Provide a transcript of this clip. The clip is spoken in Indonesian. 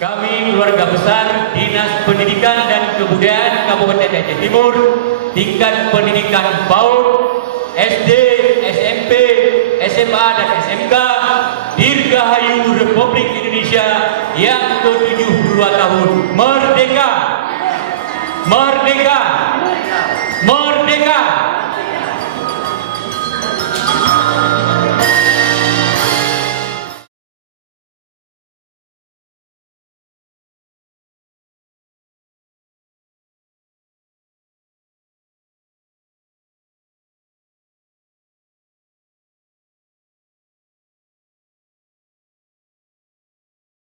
Kami keluarga besar Dinas Pendidikan dan Kebudayaan Kabupaten Aceh Timur, tingkat pendidikan PAUD, SD, SMP, SMA dan SMK, Dirgahayu Republik Indonesia yang ke-72 tahun merdeka. Merdeka.